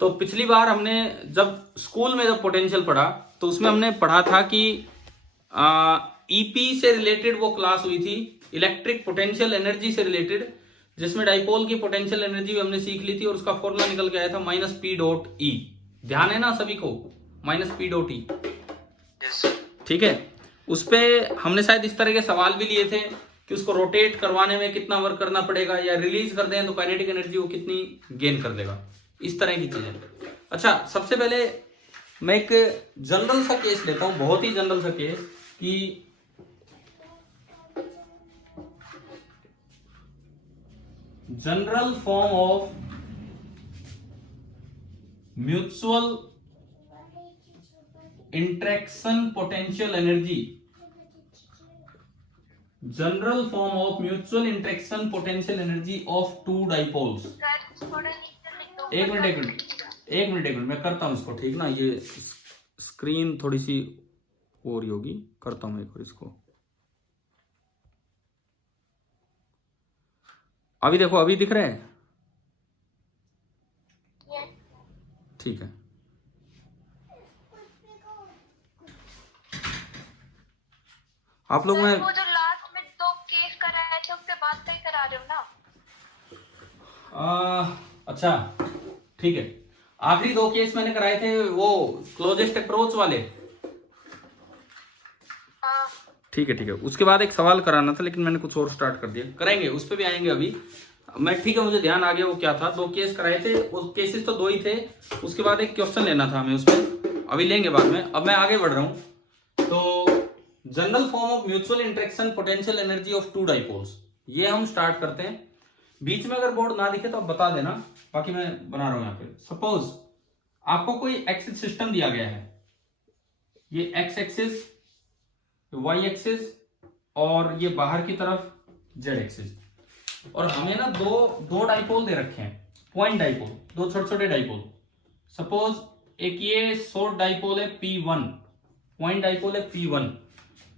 तो पिछली बार हमने जब स्कूल में जब पोटेंशियल पढ़ा तो उसमें हमने पढ़ा था कि ईपी से रिलेटेड वो क्लास हुई थी, इलेक्ट्रिक पोटेंशियल एनर्जी से रिलेटेड, जिसमें डाइपोल की पोटेंशियल एनर्जी हमने सीख ली थी और उसका फॉर्मूला निकल के आया था -P.E। ध्यान है ना सभी को, -P.E। ठीक है, उस पे हमने शायद इस तरह के सवाल भी लिए थे कि उसको रोटेट करवाने में कितना वर्क करना पड़ेगा, या रिलीज कर दें तो काइनेटिक एनर्जी वो कितनी गेन कर देगा, इस तरह की चीजें। अच्छा, सबसे पहले मैं एक जनरल सा केस लेता हूं, बहुत ही जनरल सा केस, कि general form of mutual interaction potential energy, general form of mutual interaction potential energy of two dipoles. एक मिनट मैं करता हूं इसको, ठीक ना, ये स्क्रीन थोड़ी सी हो रही होगी, करता हूं एक बार इसको। अभी देखो, अभी दिख रहा है? ठीक है, आप लोग में वो जो लास्ट में 2 केस कराए थे उसके बाद से ही करा रहे हो ना? अच्छा ठीक है, आखिरी 2 केस मैंने कराए थे वो क्लोजेस्ट अप्रोच वाले। ठीक है, उसके बाद एक सवाल कराना था लेकिन मैंने कुछ और स्टार्ट कर दिया, करेंगे उस पर भी आएंगे अभी मैं। ठीक है, मुझे ध्यान आ गया वो क्या था। 2 केस कराए थे, वो केसेस तो 2 ही थे, उसके बाद एक क्वेश्चन लेना था हमें उसमें, अभी लेंगे बाद में। अब मैं आगे बढ़ रहा हूं, तो general form of mutual interaction potential energy of two dipoles, ये हम स्टार्ट करते हैं। बीच में अगर बोर्ड ना दिखे तो आप बता देना, बाकी मैं बना रहा हूं यहाँ पे। सपोज आपको कोई एक्सिस सिस्टम दिया गया है, ये एक्स एक्सिस, वाई एक्सिस और ये बाहर की तरफ जेड एक्सिस, और हमें ना दो डाइपोल दे रखे हैं, पॉइंट डाइपोल, 2 छोटे छोटे डाइपोल। सपोज एक ये शॉर्ट डाइपोल है P1, पॉइंट डाइपोल है P1,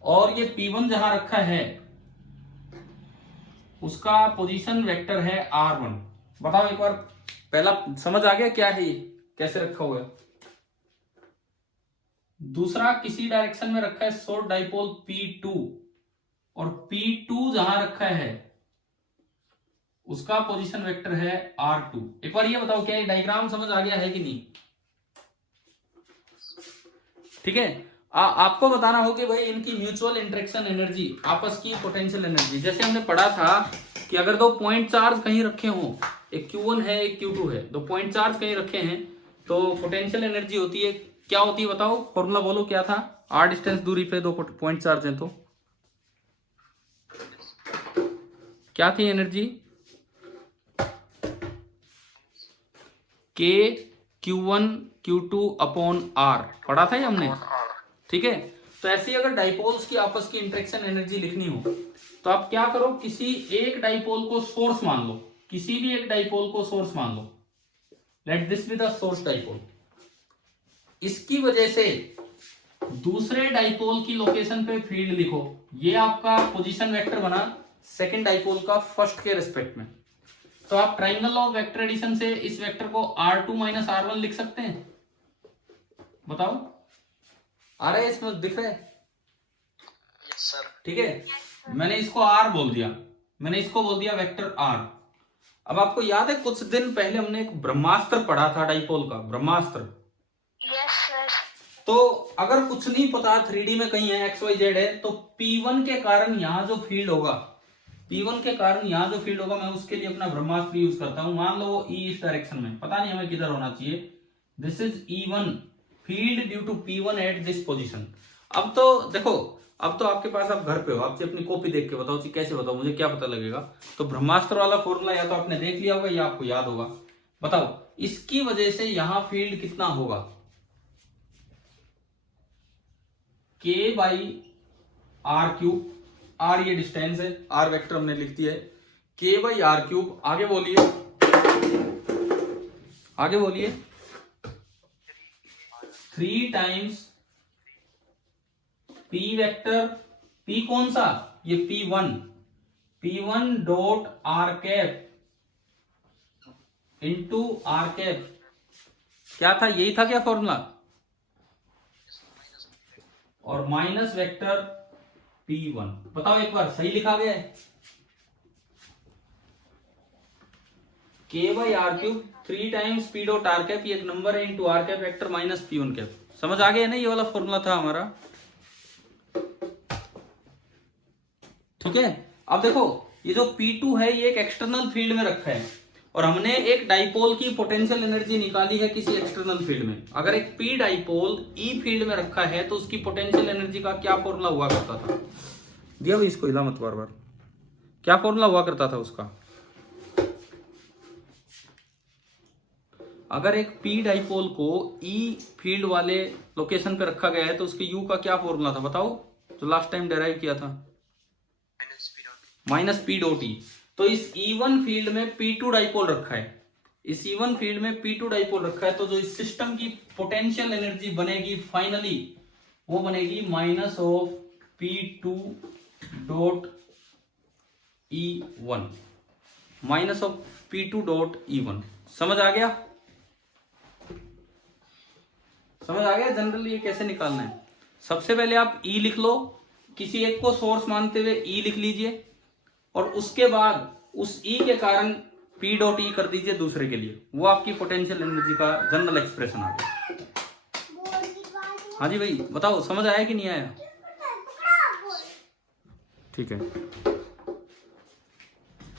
और ये P1 जहां रखा है उसका पोजीशन वेक्टर है R1। बताओ एक बार, पहला समझ आ गया क्या है ये, कैसे रखा हुआ है? दूसरा, किसी डायरेक्शन में रखा है शॉर्ट डाइपोल P2, और P2 जहां रखा है उसका पोजीशन वेक्टर है R2। एक बार ये बताओ, क्या ये डायग्राम समझ आ गया है कि नहीं? ठीक है, आपको बताना हो कि भाई इनकी म्यूचुअल इंटरेक्शन एनर्जी, आपस की पोटेंशियल एनर्जी। जैसे हमने पढ़ा था कि अगर 2 पॉइंट चार्ज कहीं रखे हों, एक Q1 है एक Q2 है, 2 पॉइंट चार्ज कहीं रखे हैं, तो पोटेंशियल एनर्जी होती है, क्या होती है बताओ, फॉर्मूला बोलो क्या था? r डिस्टेंस दूरी पे 2 पॉइंट चार्ज हैं तो क्या थी energy? K Q1 Q2 upon R, पढ़ा था ये हमने। ठीक है, तो ऐसी अगर डाइपोल्स की आपस की इंटरेक्शन एनर्जी लिखनी हो तो आप क्या करो, किसी एक डाइपोल को सोर्स मान लो, किसी भी एक डाइपोल को सोर्स मान लो, let this be the source dipole. इसकी वजह से दूसरे डाइपोल की लोकेशन पे फील्ड लिखो, ये आपका पोजीशन वेक्टर बना सेकंड डाइपोल का फर्स्ट के रिस्पेक्ट में। तो आप ट्राइंगल ऑफ वेक्टर एडिशन से इस वेक्टर को R2 माइनस R1 लिख सकते हैं, बताओ आ रहा है इसमें, दिख रहा है? Yes sir. ठीक है, मैंने इसको R बोल दिया, मैंने इसको बोल दिया वेक्टर R। अब आपको याद है कुछ दिन पहले हमने एक ब्रह्मास्त्र पढ़ा था डाइपोल का, ब्रह्मास्त्र। Yes sir. तो अगर कुछ नहीं पता 3D में कहीं है, XYZ है, तो P1 के कारण यहां जो फील्ड होगा, P1 के कारण यहां जो फील्ड होगा, मैं उसके लिए अपना ब्रह्मास्त्र यूज करता हूं। मान लो वो E इस डायरेक्शन में, पता नहीं हमें किधर होना चाहिए, this is E1 field due to P1 at this position. अब तो देखो, अब तो आपके पास, आप घर पे हो, आपसे अपनी कॉपी देख के बताओ, कैसे बताओ, मुझे क्या पता लगेगा? तो ब्रह्मास्त्र वाला फॉर्मूला या तो आपने देख लिया होगा या आपको याद होगा, बताओ इसकी वजह से यहां फील्ड कितना होगा? K by R cube, R ये डिस्टेंस है, R वेक्टर हमने लिख दिया है, K बाई R क्यूब। आगे बोलिए, आगे बोलिए, 3 टाइम्स P वेक्टर, P कौन सा? ये P1, P1 dot R cap into R cap क्या था, यही था क्या फॉर्मूला? और माइनस वेक्टर P1, बताओ एक बार सही लिखा गया है? K/r³ 3 times P dot r cap, ये एक नंबर है, into r cap vector minus P1 cap. समझ आ गया ना, ये वाला फॉर्मूला था हमारा। ठीक है, अब देखो ये जो P2 है ये एक एक्सटर्नल फील्ड में रखा है, और हमने एक डाइपोल की पोटेंशियल एनर्जी निकाली है किसी एक्सटर्नल फील्ड में। अगर एक P डाइपोल E फील्ड में रखा है तो उसकी पोटेंशियल एनर्जी का क्या फॉर्मूला हुआ करता था? दिया भाई, इसको हिला मत बार बार। क्या फॉर्मूला हुआ करता था उसका? अगर एक P डाइपोल को E फील्ड वाले लोकेशन पे रखा गया है तो उसके U का क्या फॉर्मूला था बताओ, जो लास्ट टाइम डेराइव किया था? Minus P dot E। तो इस E1 फील्ड में P2 डाइपोल रखा है, इस E1 फील्ड में P2 डाइपोल रखा है, तो जो इस सिस्टम की पोटेंशियल एनर्जी बनेगी फाइनली वो बनेगी minus of P2 dot E1, minus of P2 dot E1। समझ आ गया? समझ आ गया जनरली ये कैसे निकालना है? सबसे पहले आप E लिख लो, किसी एक को सोर्स मानते हुए E लिख लीजिए, और उसके बाद उस E के कारण P डॉट E कर दीजिए दूसरे के लिए, वो आपकी पोटेंशियल एनर्जी का जनरल एक्सप्रेशन आ गया। हाँ जी भाई बताओ, समझ आया कि नहीं आया? ठीक है,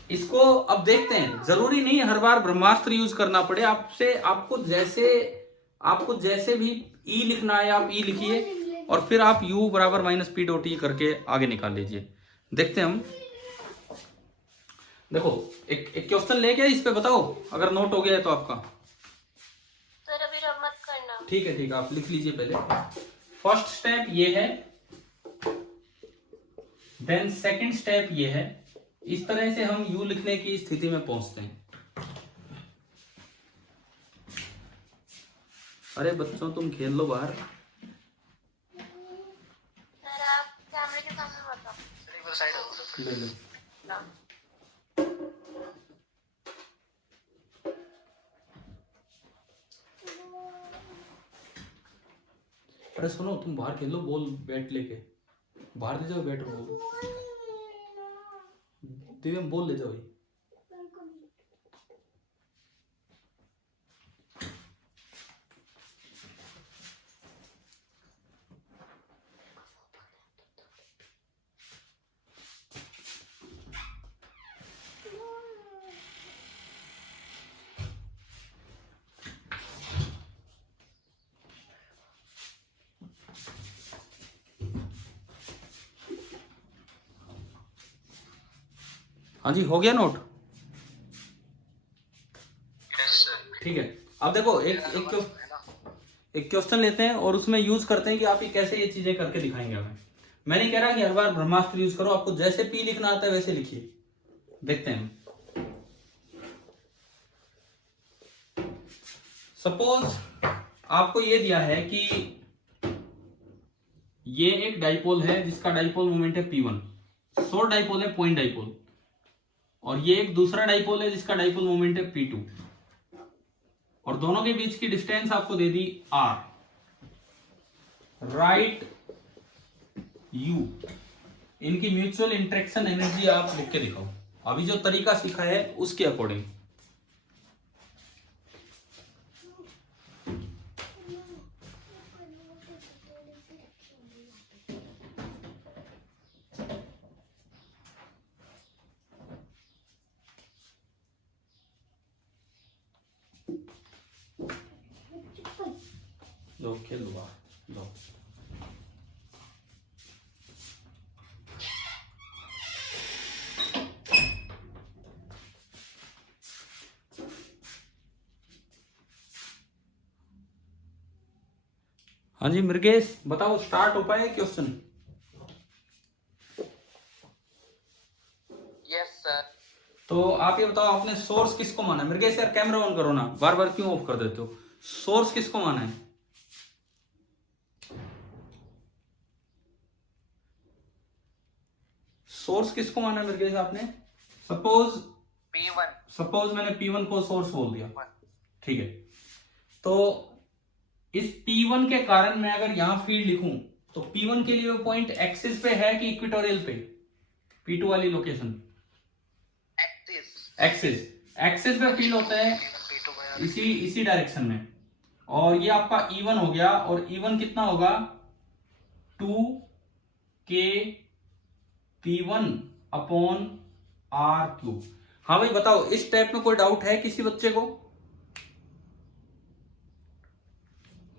इसको अब देखते हैं। जरूरी नहीं हर बार ब्रह्मास्त्र यूज करना पड़े, आपको जैसे भी E लिखना है आप E लिखिए, और फिर आप U बराबर माइनस P डॉट E करके आगे निकाल लीजिए। देखते हैं हम। देखो एक क्वेश्चन लेके इस पे बताओ, अगर नोट हो गया है तो आपका। सर अभी रब मत करना। ठीक है, आप लिख लीजिए पहले। फर्स्ट स्टेप ये है, देन सेकंड स्टेप ये है। इस तरह से हम U लिखने की स्थिति में पहुंचते हैं। अरे बच्चों तुम खेल लो बाहर। सर आप कैमरे के सामने बताओ। सर एक बार साइड हो। ले लो। अरे सुनो, तुम बाहर खेल लो, बॉल बैट लेके बाहर ले जाओ, बैट और बॉल। दिव्यम बॉल ले जाओ। हाँ जी, हो गया नोट? Yes sir. ठीक है, अब देखो एक क्वेश्चन लेते हैं और उसमें यूज करते हैं कि आप ये कैसे ये चीजें करके दिखाएंगे हमें। मैं नहीं कह रहा कि हर बार ब्रह्मास्त्र यूज करो, आपको जैसे P लिखना आता है वैसे लिखिए। देखते हैं। सपोज आपको ये दिया है कि ये एक डाइपोल है जिसका डाइपोल मोमेंट है P1, शॉर्ट डाइपोल है, पॉइंट डाइपोल, और ये एक दूसरा डाइपोल है जिसका डाइपोल मोमेंट है P2, और दोनों के बीच की डिस्टेंस आपको दे दी R। राइट U, इनकी म्यूचुअल इंटरेक्शन एनर्जी आप लिख के दिखाओ। अभी जो तरीका सीखा है उसके अकॉर्डिंग। लो खेल लो बाहर, लो। हाँ जी मृगेश बताओ, स्टार्ट हो पाए क्वेश्चन? Yes sir. तो आप ये बताओ, आपने सोर्स किसको माना है? मृगेश यार कैमरा ऑन करो ना, बार बार क्यों ऑफ कर देते हो? सोर्स किसको माना है? सोर्स किसको माना है मृगेश आपने? सपोज P1 मैंने P1 को सोर्स बोल दिया, ठीक है। तो इस P1 के कारण मैं अगर यहां फील्ड लिखूं तो P1 के लिए वो पॉइंट एक्सिस पे है कि इक्वेटोरियल पे, P2 वाली लोकेशन एक्सिस पे फील्ड होता है इसी डायरेक्शन में। और ये आपका E1 हो गया, और E1 कितना होगा 2K P1 अपॉन R3। हाँ भाई बताओ, इस टाइप में कोई डाउट है किसी बच्चे को?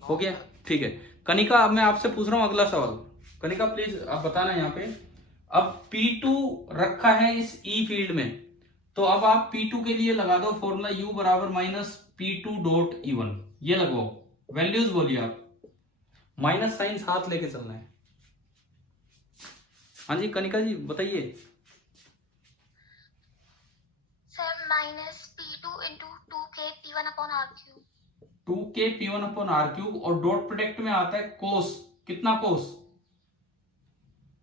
हो गया, ठीक है। कनिका, अब मैं आपसे पूछ रहा हूं अगला सवाल। कनिका प्लीज आप बताना यहाँ पे। अब P2 रखा है इस E फील्ड में, तो अब आप P2 के लिए लगा दो फॉर्मूला U बराबर माइनस P2 डॉट E1। ये लगवाओ, वैल्यूज बोलिए आप, माइनस साइन साथ लेके चलना है। हाँ जी कनिका जी बताइए। Sir minus P2 into 2K P1 upon R3। 2K P1 upon R3, और डॉट प्रोडक्ट में आता है कोस। कितना कोस?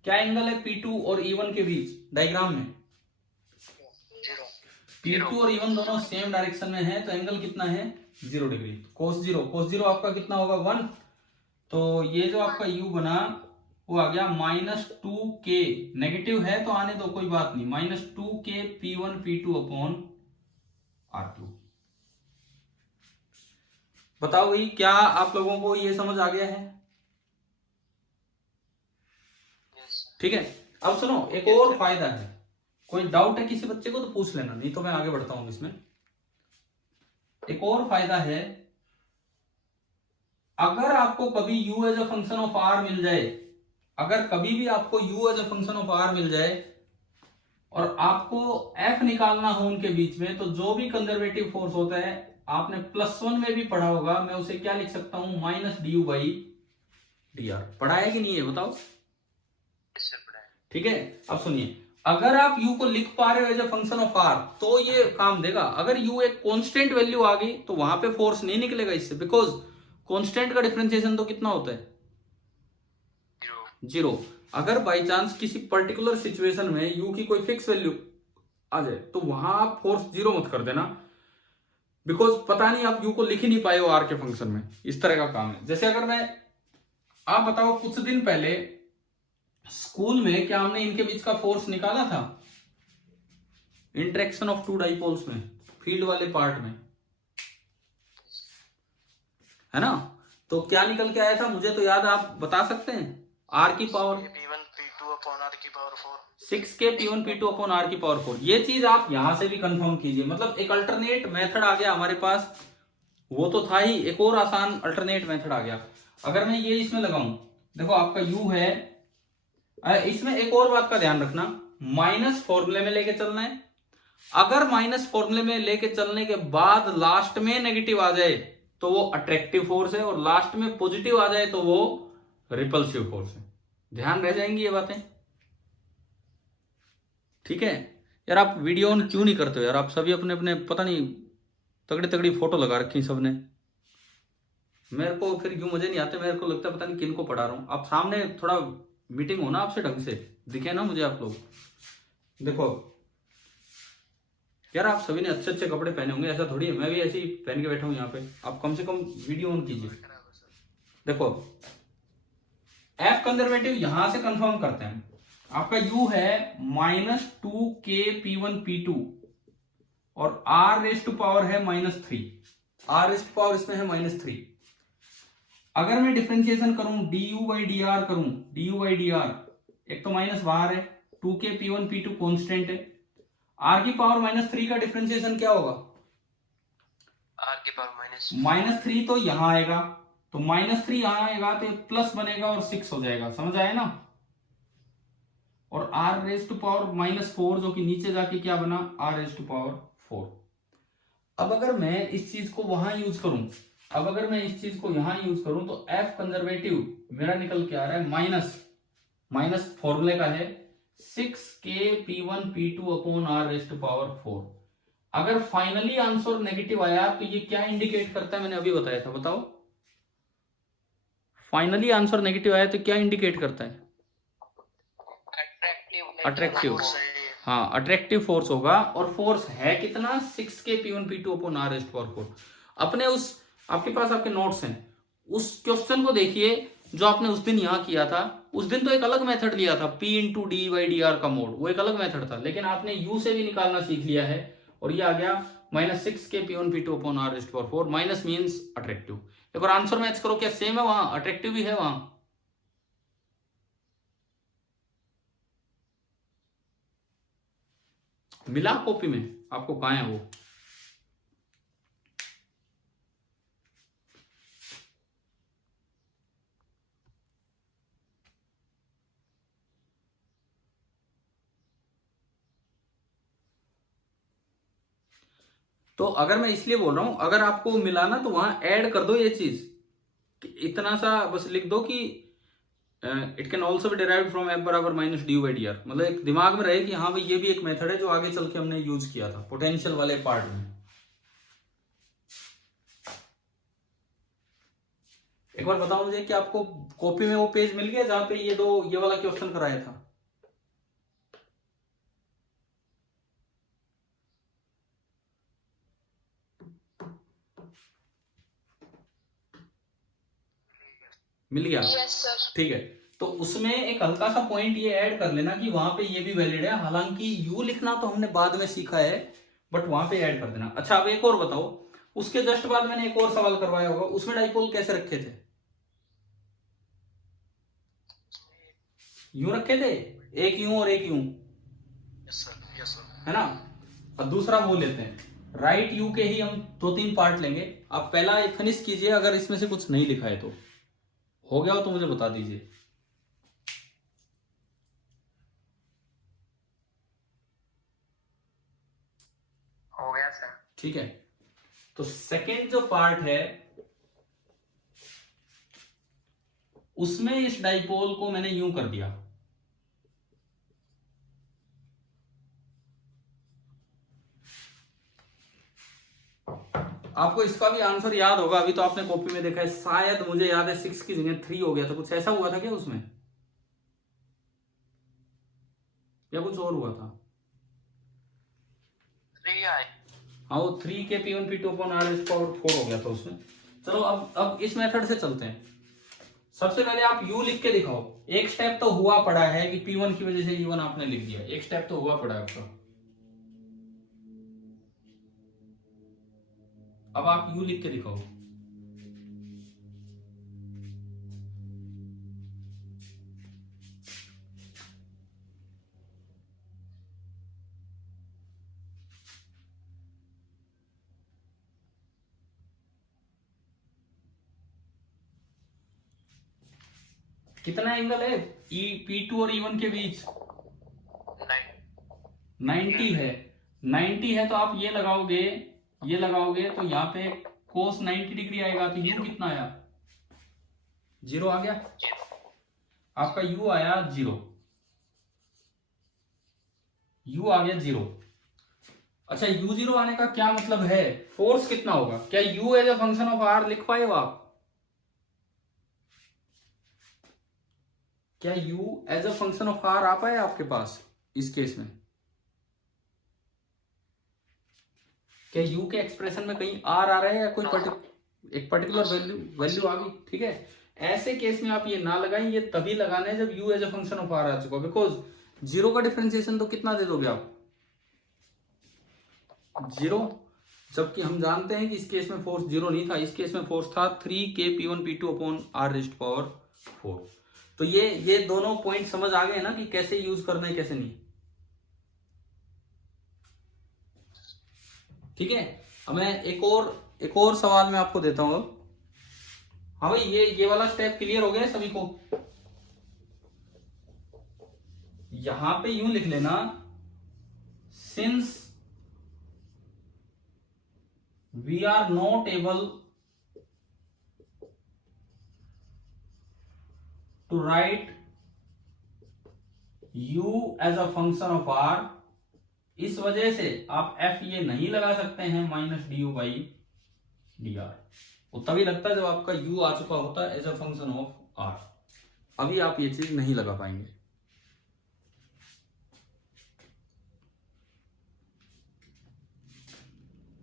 क्या एंगल है P2 और E1 के बीच डायग्राम में? P2 और E1 दोनों सेम डायरेक्शन में है, तो एंगल कितना है 0 डिग्री। कोस जीरो आपका कितना होगा 1। तो ये जो आपका U बना वो आ गया माइनस 2K, नेगेटिव है तो आने दो कोई बात नहीं, minus 2K P1 P2 upon R2। बताओ भाई, क्या आप लोगों को ये समझ आ गया है? ठीक है। अब सुनो, एक और फायदा है। कोई डाउट है किसी बच्चे को तो पूछ लेना, नहीं तो मैं आगे बढ़ता हूं इसमें। एक और फायदा है, अगर आपको कभी u as a function of r मिल जाए, अगर कभी भी आपको u as a function of r मिल जाए और आपको f निकालना हो उनके बीच में, तो जो भी कंजर्वेटिव फोर्स होता है, आपने +1 में भी पढ़ा होगा, मैं उसे क्या लिख सकता हूं माइनस du बाई dr। पढ़ा है कि नहीं है बताओ? ठीक है। अब सुनिए, अगर आप u को लिख पा रहे हो as a function of r तो ये काम देगा। अगर u एक कांस्टेंट वैल्यू आ गई तो वहां पे फोर्स नहीं निकलेगा इससे, बिकॉज कांस्टेंट का डिफरेंशिएशन तो कितना होता है 0। अगर बाई चांस किसी पर्टिकुलर सिचुएशन में u की कोई फिक्स वैल्यू आ जाए तो वहां आप फोर्स 0 मत कर देना, बिकॉज पता नहीं आप u को लिख ही नहीं पाए हो r के फंक्शन में। इस तरह का काम है। जैसे अगर मैं, आप बताओ कुछ दिन पहले स्कूल में क्या हमने इनके बीच का फोर्स निकाला था? इंटरेक्शन ऑफ 2 डाइपोल्स में, फील्ड वाले पार्ट में, है ना? तो क्या निकल के आया था मुझे तो याद, आप बता सकते हैं? r की power 6K P1 P2 upon r की पावर 4। ये चीज आप यहां से भी कंफर्म कीजिए, मतलब एक अल्टरनेट मेथड आ गया हमारे पास। वो तो था ही, एक और आसान अल्टरनेट मेथड आ गया। अगर मैं ये इसमें लगाऊं, देखो आपका u है, इसमें एक और बात का ध्यान रखना, माइनस फॉर्मूले में लेके चलना है। अगर माइनस फॉर्मूले में लेके चलने के बाद लास्ट में नेगेटिव आ जाए तो वो अट्रैक्टिव फोर्स है, और लास्ट में पॉजिटिव आ जाए तो वो रिपल्सिव फोर्स है। ध्यान रह जाएंगी ये बातें, ठीक है? यार आप वीडियो ऑन क्यों नहीं करते हो यार? आप सभी अपने अपने पता नहीं तगड़ी तगड़ी फोटो लगा रखी सबने। मेरे को फिर क्यों मजे नहीं आते, मेरे को लगता है पता नहीं किन को पढ़ा रहा हूं। आप सामने थोड़ा मीटिंग हो ना आपसे, ढंग से दिखे ना मुझे आप लोग। देखो यार, आप सभी ने अच्छे अच्छे कपड़े पहने होंगे, ऐसा थोड़ी है मैं भी ऐसे ही पहन के बैठा हूं यहाँ पे। आप कम से कम वीडियो ऑन कीजिए। देखो एफ कंजर्वेटिव यहां से कंफर्म करते हैं। आपका u है माइनस 2K P1 P2 और r रेज टू पावर है -3। r रेज टू पावर इसमें है -3। अगर मैं डिफरेंशिएशन करूं du बाई dr करूं, du बाई dr, एक तो माइनस बाहर है, 2K P1 P2 कांस्टेंट है, r की पावर -3 का डिफरेंशिएशन क्या होगा? r की पावर -3 तो यहां आएगा, तो -3 यहां आएगा तो प्लस बनेगा और 6 हो जाएगा। समझ आया ना? और r रेज टू पावर -4 जो कि नीचे जाके क्या बना, r रेज टू पावर 4। अब अगर मैं इस चीज को वहां यूज करूं, अब अगर मैं इस चीज को यहां यूज करूं तो f कंजर्वेटिव मेरा निकल के आ रहा है माइनस फॉर्मूले का है 6K P1 P2 upon r raise to power 4। अगर फाइनली आंसर नेगेटिव आया तो ये क्या इंडिकेट करता है? मैंने अभी बताया था, बताओ। फाइनली आंसर नेगेटिव आया तो क्या इंडिकेट करता है? अट्रैक्टिव। हाँ, अट्रैक्टिव फोर्स होगा। और फोर्स है कितना? 6K P1 P2 upon r raise to power 4। अपने उस आपके पास आपके नोट्स हैं, उस क्वेश्चन को देखिए जो आपने उस दिन यहाँ किया था। उस दिन तो एक अलग मेथड लिया था, P into D by D are का मोड, वो एक अलग मेथड था, लेकिन आपने U से भी निकालना सीख लिया है और ये आ गया -6 K P1 P2 upon R⁻⁴ minus means attractive. एक बार आंसर मैच करो, क्या सेम है वहां, अट्रैक्टिव भी है वहां? मिला कॉपी में आपको, कहाँ है वो? तो अगर मैं इसलिए बोल रहा हूं, अगर आपको मिला ना तो वहां ऐड कर दो ये चीज, इतना सा बस लिख दो कि it can also be derived from F बराबर minus D by D R, मतलब एक दिमाग में रहे कि हाँ भाई ये भी एक मेथड है जो आगे चल के हमने यूज किया था पोटेंशियल वाले पार्ट में। एक बार बताओ मुझे कि आपको कॉपी में वो पेज मिल गया जहां पे ये वाला क्वेश्चन कराया था? मिल गया? Yes sir. ठीक है, तो उसमें एक हल्का सा पॉइंट ये ऐड कर लेना कि वहां पे ये भी वैलिड है, हालांकि यू लिखना तो हमने बाद में सीखा है, बट वहां पे ऐड कर देना। अच्छा अब एक और बताओ, उसके जस्ट बाद मैंने एक और सवाल करवाया होगा, उसमें डाइपोल कैसे रखे थे? यूं रखे थे, एक यूं और एक यूं, यस सर है ना? अब दूसरा वो लेते हैं, राइट यू के ही हम 2-3 पार्ट लेंगे। आप पहला फिनिश कीजिए, अगर इसमें से कुछ नहीं लिखा है तो, हो गया हो तो मुझे बता दीजिए। हो गया सर। ठीक है, तो सेकेंड जो पार्ट है उसमें इस डाइपोल को मैंने यूं कर दिया, आपको इसका भी आंसर याद होगा, अभी तो आपने कॉपी में देखा है, शायद मुझे याद है 6 की जगह 3 हो गया था, कुछ ऐसा हुआ था क्या उसमें, या कुछ और हुआ था? 3 आए। हाँ, वो 3 K P1 P2 upon R⁴ हो गया था उसमें। चलो अब इस मेथड से चलते हैं। सबसे पहले आप U लिख के दिखाओ, एक स्टेप तो हुआ पड़ा है कि P1 की वजह से E1 आपने लिख दिया, एक स्टेप तो हुआ पड़ा है आपका। अब आप U लिख के दिखाओ। कितना एंगल है P2 और E1 के बीच? 90 है। 90 है तो आप ये लगाओगे तो यहाँ पे cos 90 डिग्री आएगा, तो U कितना आया? 0 आ गया, आपका U आया 0, U आ गया 0। अच्छा, U0 आने का क्या मतलब है, फोर्स कितना होगा? क्या U as a function of R लिख पाए हो आप? क्या U as a function of R आ पाए आपके पास इस केस में? क्या U के एक्सप्रेशन में कहीं R आ रहा है या कोई एक पर्टिकुलर वैल्यू आ गई? ठीक है, ऐसे केस में आप ये ना लगाएं, ये तभी लगाना है जब U as a function of R आ चुका, बिकॉज 0 का डिफरेंशिएशन तो कितना दे दोगे आप? 0, जबकि हम जानते हैं कि इस केस में फोर्स 0 नहीं था, इस केस में फोर्स था 3 K P1 P2 upon R⁴। तो ये दोनों पॉइंट समझ आ गए ना कि कैसे यूज करना है कैसे नहीं। ठीक है, अब मैं एक और सवाल मैं आपको देता हूं। हाँ भाई, ये वाला स्टेप क्लियर हो गया सभी को? यहां पे यूं लिख लेना, since we are not able to write U as a function of R, इस वजह से आप F ये नहीं लगा सकते हैं -du/dr। वो तभी लगता है जब आपका U आ चुका होता है as a function of R, अभी आप ये चीज नहीं लगा पाएंगे।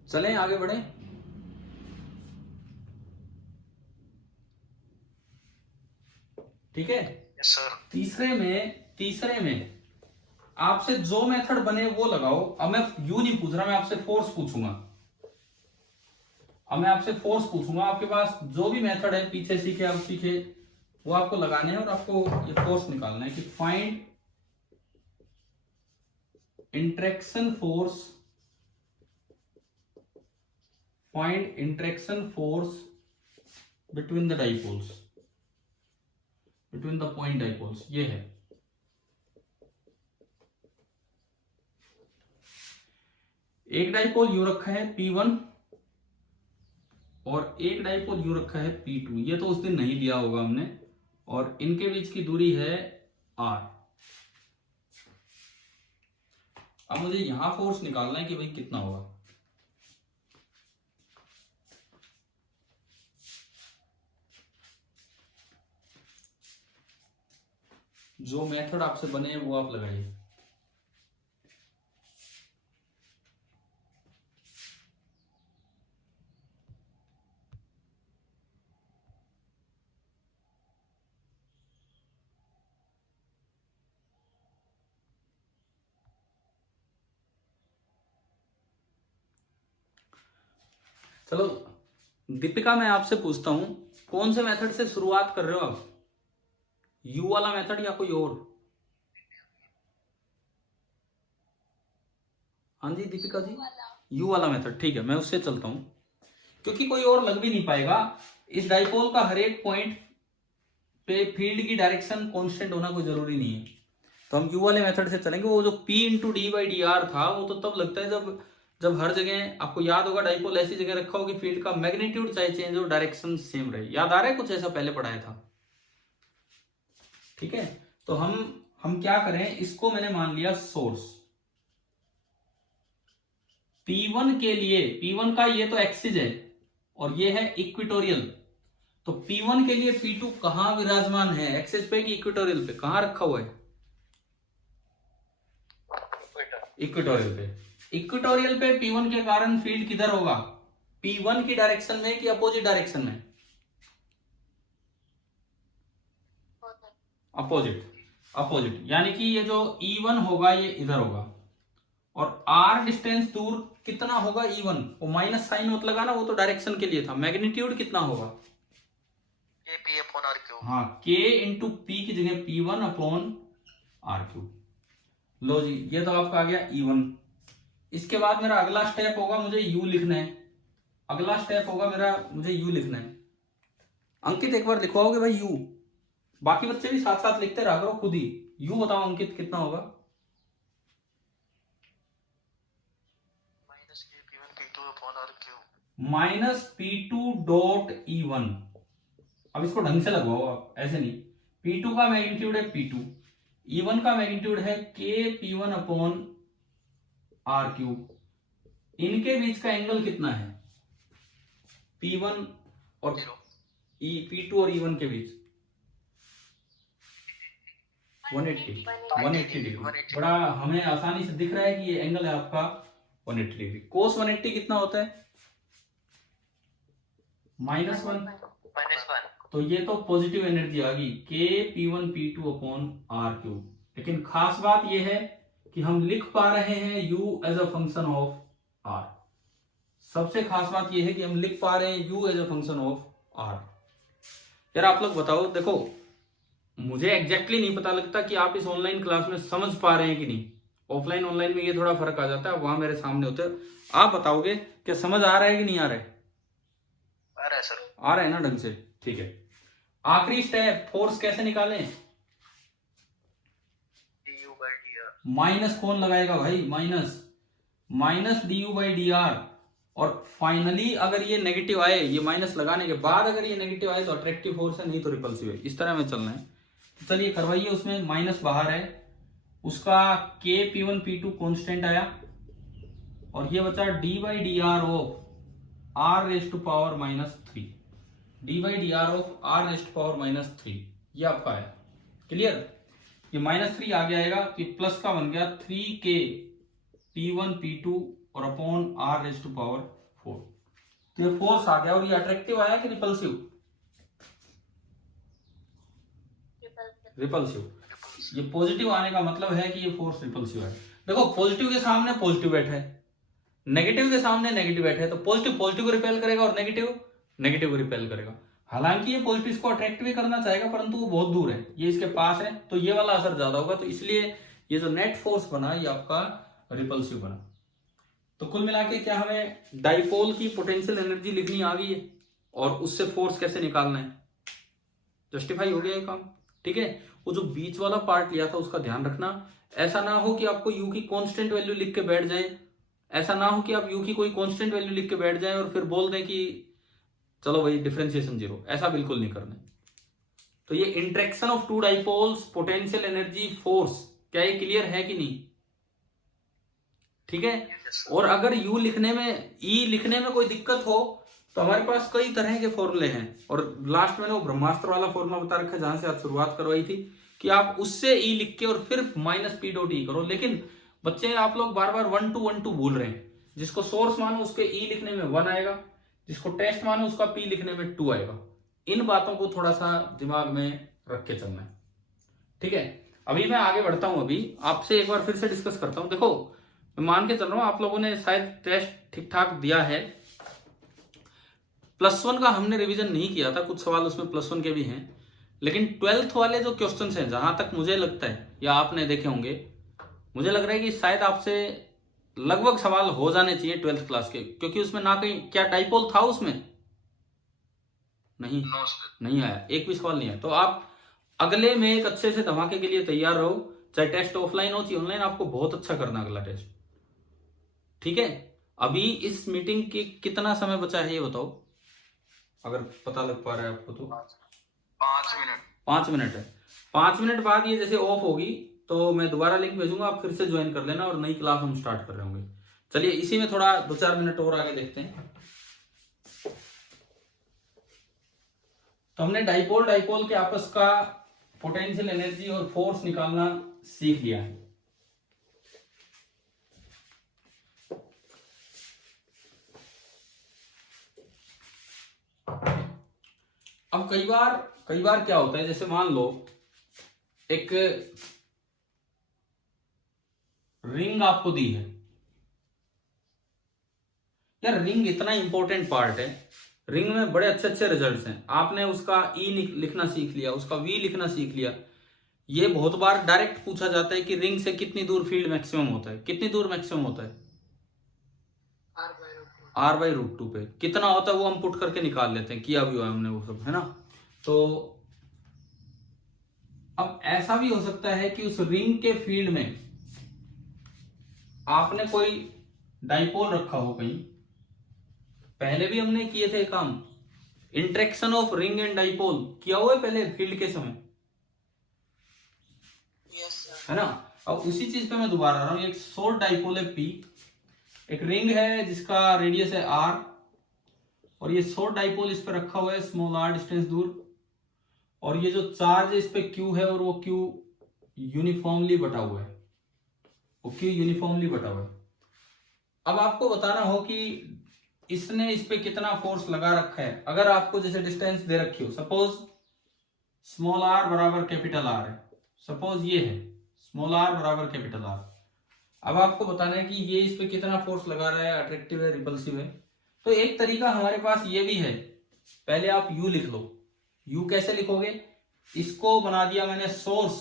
चलें आगे बढ़े। ठीक है। Yes sir. तीसरे में आपसे जो मेथड बने वो लगाओ। अब मैं यू नहीं पूछ रहा, मैं आपसे फोर्स पूछूंगा। आपके पास जो भी मेथड है पीछे सीखे आप सीखे वो आपको लगाने हैं और आपको ये फोर्स निकालना है कि find interaction force between the dipoles, between the point dipoles. ये है एक डाइपोल यू रखा है P1 और एक डाइपोल यू रखा है P2। ये तो उस दिन नहीं दिया होगा हमने। और इनके बीच की दूरी है R। अब मुझे यहां फोर्स निकालना है कि भाई कितना होगा। जो मेथड आपसे बने वो आप लगाइए। चलो दीपिका, मैं आपसे पूछता हूं कौन से मेथड से शुरुआत कर रहे हो आप, यू वाला मेथड या कोई और? हाँ जी दीपिका जी, यू वाला मेथड ठीक है, मैं उससे चलता हूं क्योंकि कोई और लग भी नहीं पाएगा। इस डाइपोल का हर एक पॉइंट पे फील्ड की डायरेक्शन कांस्टेंट होना कोई जरूरी नहीं है, तो हम यू वाले मेथड से चलेंगे। वो जो P into D by D are था वो तो तब लगता है जब हर जगह आपको याद होगा डाइपोल ऐसी जगह रखा हो कि फील्ड का मैग्नीट्यूड चाहे चेंज हो, डायरेक्शन सेम रहे। याद आ रहा है कुछ ऐसा पहले पढ़ाया था? ठीक है, तो हम क्या करें, इसको मैंने मान लिया सोर्स। P1 के लिए, P1 का ये तो एक्सिस है और ये है इक्वेटोरियल, तो P1 के लिए P2 कहां विराजमान है, एक्सिस पे कि इक्वेटोरियल पे? कहां रखा हुआ है? इक्वेटोरियल पे। इक्वेटोरियल पे P1 के कारण फील्ड किधर होगा, P1 की डायरेक्शन में कि अपोजिट डायरेक्शन में? अपोजिट, यानी कि ये जो E1 होगा ये इधर होगा और R डिस्टेंस दूर कितना होगा E1, वो माइनस साइन मत लगाना, वो तो डायरेक्शन के लिए था। मैग्नीट्यूड कितना होगा? P upon R cube. हाँ, K इंटू P की जगह P1 अपॉन R क्यूब। लो जी, ये तो आपका आ गया E1। इसके बाद मेरा अगला स्टेप होगा, मुझे U लिखना है। मुझे U लिखना है। अंकित एक बार लिखवाओगे भाई U? बाकी बच्चे भी साथ साथ लिखते रहा करो खुद ही। U बताओ अंकित कितना होगा? Minus P2 dot E1। अब इसको ढंग से लगवाओ आप, ऐसे नहीं। P2 का मैग्नीट्यूड है P2, E1 का मैग्नीट्यूड है K P1 upon R cube. इनके बीच का एंगल कितना है, P1 और P2 और E1 के बीच? 180 डिग्री। बड़ा हमें आसानी से दिख रहा है कि ये एंगल है आपका 180 डिग्री। कोस 180 कितना होता है? -1। तो ये तो पॉजिटिव एनर्जी आ गई, K P1 P2 upon R cube. लेकिन खास बात ये है कि हम लिख पा रहे हैं U as a function of R। सबसे खास बात ये है कि हम लिख पा रहे हैं U as a function of R। यार आप लोग बताओ, देखो मुझे एग्जैक्टली नहीं पता लगता कि आप इस ऑनलाइन क्लास में समझ पा रहे हैं कि नहीं। ऑफलाइन ऑनलाइन में ये थोड़ा फर्क आ जाता है, वहां मेरे सामने होते हैं। आप बताओगे क्या समझ आ रहा है कि नहीं आ रहा है? आ रहा है सर। आ रहा है ना ढंग से? ठीक है। आखिरी स्टेप, फोर्स कैसे निकालें? du by dr। माइनस कौन लगाएगा भाई? Minus du by dr। और फाइनली अगर ये नेगेटिव आए, ये माइनस लगाने के बाद अगर ये नेगेटिव आए तो अट्रैक्टिव फोर्स है, नहीं तो रिपल्सिव है। इस तरह में चलना है। तो चलिए करवाइए। उसमें माइनस बाहर है, उसका K P1 P2 कांस्टेंट आया और ये बचा d by dr of r raise to power -3। d by dr of r raise to power -3 ये आपका है। क्लियर? ये -3 आगे आएगा कि प्लस का बन गया 3K P1 P2 और upon r raise to power 4। तो ये फोर्स आ गया। और ये अट्रैक्टिव आया कि रिपल्सिव? रिपल्सिव। ये पॉजिटिव आने का मतलब है कि ये फोर्स रिपल्सिव है। देखो पॉजिटिव के सामने पॉजिटिव बैठा है, नेगेटिव के सामने नेगेटिव बैठा है, तो पॉजिटिव पॉजिटिव को रिपेल करेगा और नेगेटिव नेगेटिव को रिपेल करेगा। हालांकि ये पॉजिटिव इसको अट्रैक्ट भी करना चाहेगा परंतु वो बहुत दूर है, ये इसके पास है, तो ये वाला असर ज्यादा होगा, तो इसलिए ये जो नेट फोर्स बना ये आपका रिपल्सिव बना। तो कुल मिला के क्या हमें डाइपोल की पोटेंशियल एनर्जी लिखनी आ गई है और उससे फोर्स कैसे निकालना है, जस्टिफाई हो गया ये काम। ठीक है, वो जो बीच वाला पार्ट लिया था उसका ध्यान रखना, ऐसा ना हो कि आपको यू की कांस्टेंट वैल्यू लिख के बैठ जाए, ऐसा ना हो कि आप यू की कोई कांस्टेंट वैल्यू लिख के बैठ जाए और फिर बोल दें कि चलो भाई डिफरेंशिएशन जीरो, ऐसा बिल्कुल नहीं करना है। तो ये interaction of two dipoles, potential energy, force, क्या ये क्लियर है कि नहीं? ठीक है, और अगर यू लिखने में, ई लिखने में कोई दिक्कत हो तो हमारे पास कई तरह के फॉर्मूले हैं, और लास्ट में वो ब्रह्मास्त्र वाला फॉर्मूला बता रखा है जहां से आप शुरुआत करवाई थी कि आप उससे ई लिख के और फिर माइनस पी डॉट ई करो। लेकिन बच्चे आप लोग बार बार 1 2 1 2 भूल रहे हैं। जिसको सोर्स मानो उसके ई लिखने में 1 आएगा, जिसको टेस्ट मानो उसका पी लिखने में 2 आएगा। इन बातों को थोड़ा सा दिमाग में रख के चलना है। ठीक है, अभी मैं आगे बढ़ता हूं, अभी आपसे एक बार फिर से डिस्कस करता हूं। देखो मैं मान के चल रहा हूं आप लोगों ने शायद टेस्ट ठीक ठाक दिया है। +1 का हमने रिवीजन नहीं किया था, कुछ सवाल उसमें +1 के भी हैं, लेकिन 12th वाले जो क्वेश्चंस हैं जहां तक मुझे लगता है या आपने देखे होंगे, मुझे लग रहा है कि शायद आपसे लगभग सवाल हो जाने चाहिए 12th क्लास के, क्योंकि उसमें ना कहीं क्या डाइपोल था उसमें नहीं आया, एक भी सवाल नहीं आया। तो आप अगले में एक अच्छे से धमाके के लिए तैयार रहो, चाहे टेस्ट ऑफलाइन हो चाहे ऑनलाइन, आपको बहुत अच्छा करना अगला टेस्ट। ठीक है, अभी इस मीटिंग के कितना समय बचा है ये बताओ, अगर पता लग पा रहा है आपको तो। 5 मिनट। 5 मिनट है। 5 मिनट बाद ये जैसे ऑफ होगी तो मैं दोबारा लिंक भेजूंगा, आप फिर से ज्वाइन कर लेना और नई क्लास हम स्टार्ट कर रहे होंगे। चलिए इसी में थोड़ा 2-4 मिनट और आगे देखते हैं। तो हमने डाइपोल डाइपोल के आपस का पोटेंशियल एनर्जी और फोर्स निकालना सीख लिया है। अब कई बार क्या होता है, जैसे मान लो एक रिंग आपको दी है, यार रिंग इतना इंपॉर्टेंट पार्ट है, रिंग में बड़े अच्छे अच्छे रिजल्ट्स हैं। आपने उसका ई लिखना सीख लिया, उसका वी लिखना सीख लिया। ये बहुत बार डायरेक्ट पूछा जाता है कि रिंग से कितनी दूर फील्ड मैक्सिमम होता है, कितनी दूर मैक्सिमम होता है, R/√2 पे कितना होता है वो हम पुट करके निकाल लेते हैं, किया भी हुआ हमने वो सब, है ना। तो अब ऐसा भी हो सकता है कि उस रिंग के फील्ड में आपने कोई डाइपोल रखा हो कहीं, पहले भी हमने किए थे काम, interaction of ring and dipole किया हुआ है पहले फील्ड के समय, है ना। अब उसी चीज पे मैं दोबारा आ रहा हूं, एक शॉर्ट डाइपोल है P, एक रिंग है जिसका रेडियस है R, और ये शॉर्ट डाइपोल इस पे रखा हुआ है स्मॉल r डिस्टेंस दूर, और ये जो चार्ज है इस पे Q है और वो Q यूनिफॉर्मली बटा हुआ है, वो Q यूनिफॉर्मली बटा हुआ है। अब आपको बताना हो कि इसने इस पे कितना फोर्स लगा रखा है। अगर आपको जैसे डिस्टेंस दे रखी हो, सपोज स्मॉल r बराबर कैपिटल R है, सपोज ये है स्मॉल r बराबर कैपिटल R। अब आपको बताना है कि ये इस पे कितना फोर्स लगा रहा है, अट्रैक्टिव है, रिपल्सिव है। तो एक तरीका हमारे पास ये भी है, पहले आप U लिख लो। U कैसे लिखोगे, इसको बना दिया मैंने सोर्स,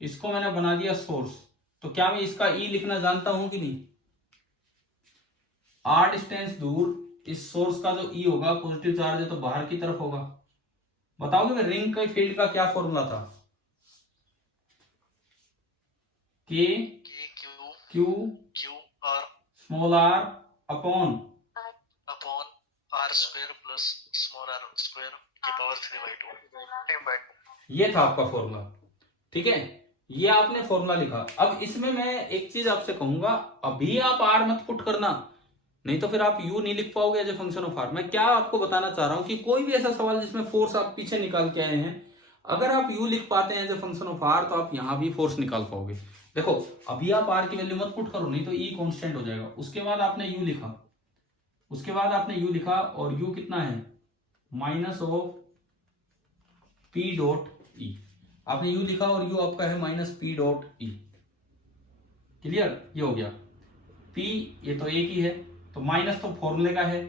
इसको मैंने बना दिया सोर्स, तो क्या मैं इसका E लिखना जानता हूं कि नहीं। R डिस्टेंस दूर इस सोर्स का जो E होगा, पॉजिटिव चार्ज है तो बाहर की तरफ होगा। बताओगे मैं रिंग के फील्ड का क्या फॉर्मूला था, K Q R small r upon R square plus small r square की पावर 3/2। ये था आपका फॉर्मूला। ठीक है, ये आपने फॉर्मूला लिखा। अब इसमें मैं एक चीज आपसे कहूंगा, अभी आप r मत पुट करना, नहीं तो फिर आप u नहीं लिख पाओगे as a function of r। मैं क्या आपको बताना चाह रहा हूं कि कोई भी ऐसा सवाल जिसमें फोर्स आप पीछे निकाल के आए हैं, अगर आप u लिख पाते हैं as a function of r तो आप यहां भी फोर्स निकाल पाओगे। देखो अभी आप r की वैल्यू मत पुट करो, नहीं तो e कांस्टेंट हो जाएगा। उसके बाद आपने u लिखा, उसके बाद आपने u लिखा, और u कितना है, minus of p dot e। आपने u लिखा और u आपका है minus P dot E. Clear, ये हो गया। p ये तो एक ही है, तो माइनस तो फॉर्मूले का है,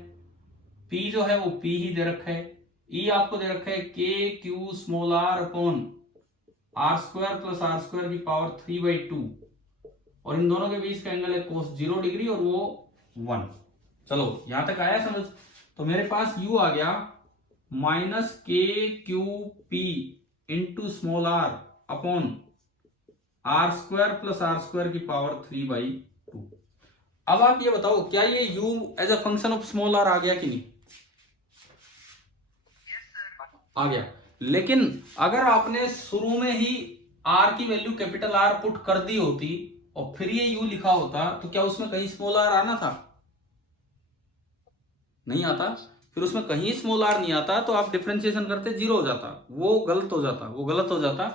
p जो है वो p ही दे रखा है, e आपको दे रखा है k q small r upon are square plus are square की पावर 3/2, और इन दोनों के बीच का एंगल है cos 0 डिग्री और वो 1। चलो यहां तक आया समझ। तो मेरे पास u आ गया minus K Q P into small R upon are square plus are square की पावर 3/2। अब आप ये बताओ क्या ये u as a function of small R आ गया कि नहीं? आ गया। लेकिन अगर आपने शुरू में ही r की वैल्यू कैपिटल R पुट कर दी होती और फिर ये u लिखा होता तो क्या उसमें कहीं स्मॉल r आना था? नहीं आता। फिर उसमें कहीं स्मॉल r नहीं आता तो आप डिफरेंशिएशन करते 0 हो जाता, वो गलत हो जाता।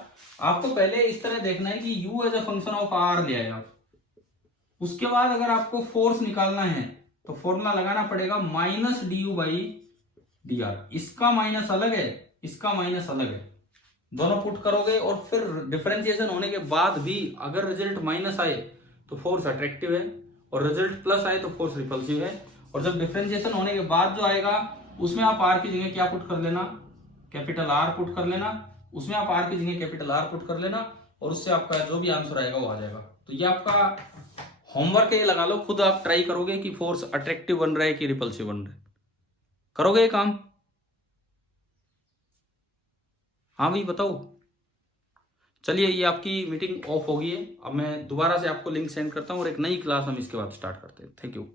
आपको पहले इस तरह देखना है कि u as a function of r ले आए आप। उसके बाद अगर आपको फोर्स निकालना है तो फॉर्मूला लगाना पड़ेगा minus du by D are. इसका माइनस अलग है, इसका माइनस अलग है, दोनों पुट करोगे और फिर डिफरेंशिएशन होने के बाद भी अगर रिजल्ट माइनस आए तो फोर्स अट्रैक्टिव है और रिजल्ट प्लस आए तो फोर्स रिपल्सिव है। और जब डिफरेंशिएशन होने के बाद जो आएगा उसमें आप r की जगह क्या पुट कर लेना, कैपिटल R पुट कर लेना, उसमें आप r की जगह कैपिटल R पुट कर लेना और उससे आपका जो भी आंसर आएगा वो आ जाएगा। तो ये आपका होमवर्क है, ये लगा लो, खुद आप ट्राई करोगे कि फोर्स अट्रैक्टिव बन रहा है कि रिपल्सिव बन रहा है। करोगे ये काम? हाँ भाई बताओ। चलिए ये आपकी मीटिंग ऑफ हो गई है, अब मैं दोबारा से आपको लिंक सेंड करता हूँ और एक नई क्लास हम इसके बाद स्टार्ट करते हैं। Thank you.